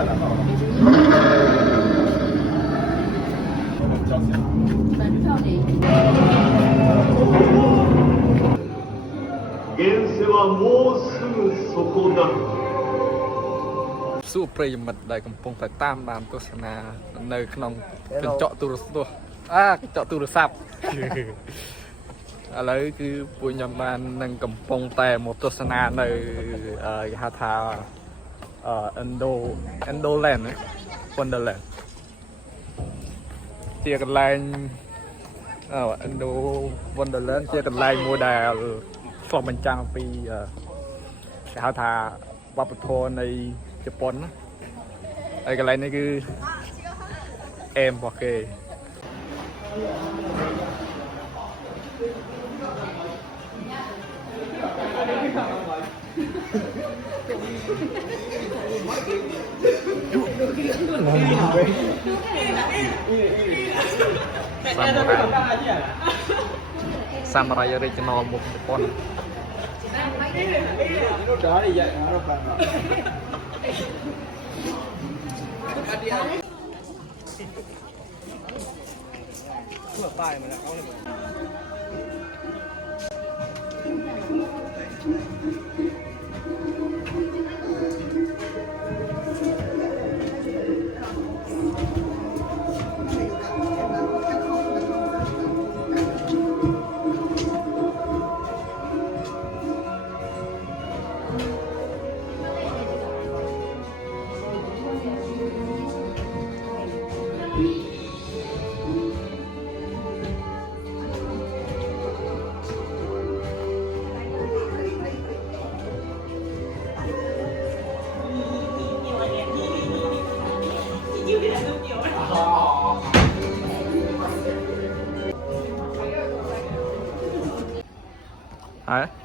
สู้ปริมัดได้กำปงแต่ตามตามโฆษณาในขนมเป็นเจาะตุรตัวเจาะตุรศัพท์อะไรคือปุญญามานนั่งกำปงแต่หมดโฆษณาในฮาทาอันโดแลนด์วันเดอร์แลนด์เจียกันแรงอันโดวันเดอร์แลนด์เจียกันแรงโมเดลฟอร์มันจังปีฮาทาวัปโทในญี่ปุ่นไอ้กันไรนี่คือเอ็มโอเคซามูไรออริจินอลมุกญี่ปุ่นเพื่อป้ายมาแล้วเขาเลย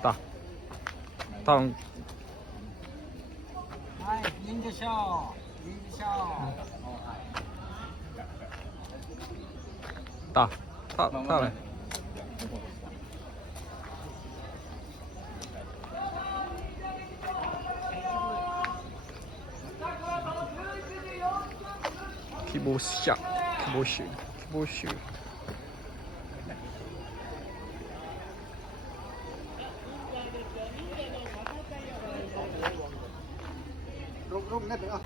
ต่อต้องต่อเท่าไหร่คิบูชิ ร่มเน็ตเลยอ่ะ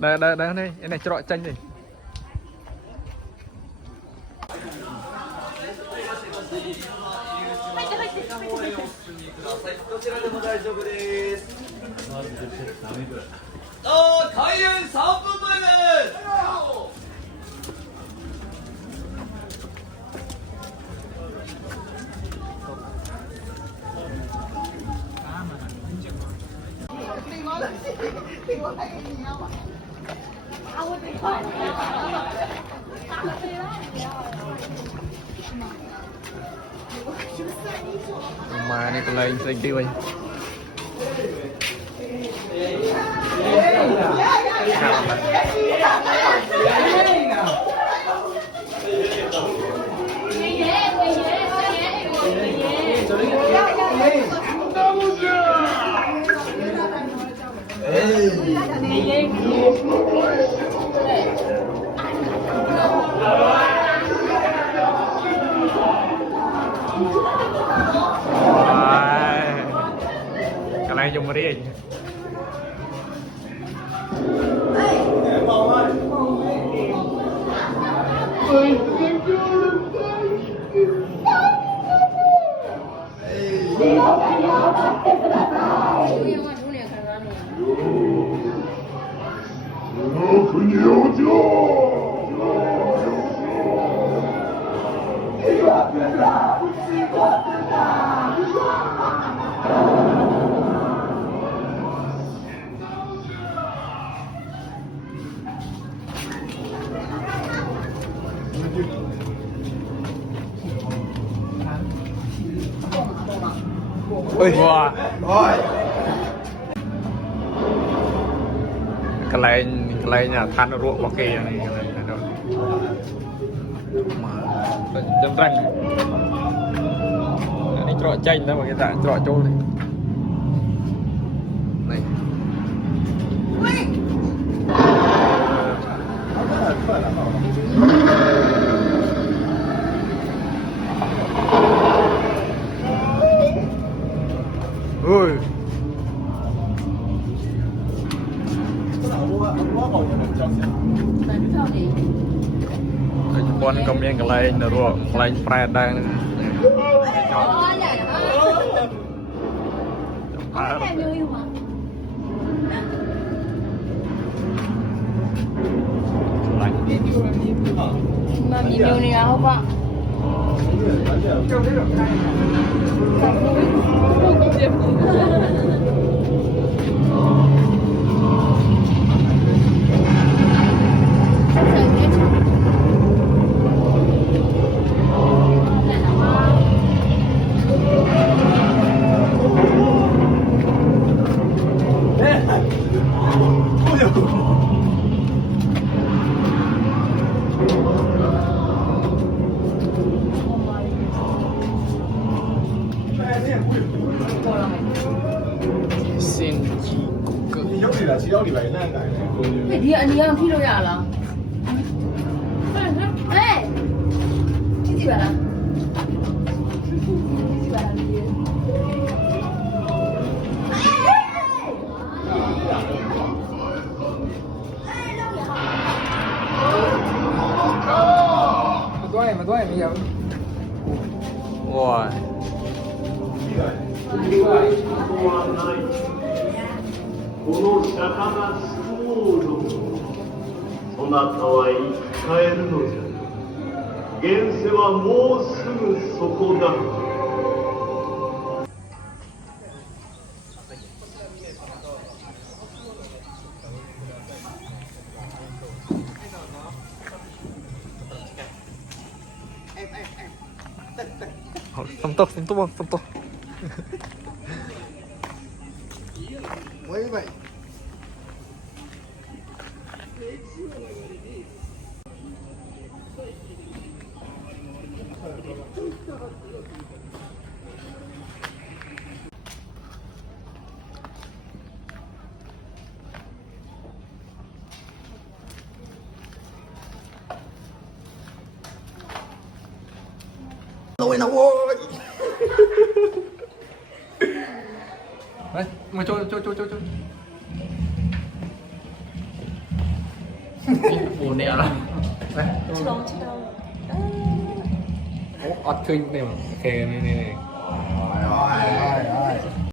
đây cái này cho loại chanh đi mà này còn lên xanh tiêu anh lại dùng mà đi ôi wow cái này nhà than ruộng bọc kia này mà chân răng này trọ chanh đó mà cái dạng trọ trâu này này ôi con công nhân cái này là ruộng cái này phải đang mà nhìn nhiều này không ạ? xin chỉ cự Phải đi anh em thi đâu nhà là? Ê! Cái gì vậy là? Cái gì vậy là gì? mà tôi bây giờ wow この釈迦が救おうのそなたは生き返るのじゃ現世はもうすぐそこだ Xong tốt không? Xong tốt. mấy vậy lôi nào ơi Đấy, mà trôi. Buồn nè rồi. Đấy. Ốt kinh này mà. Ok, này.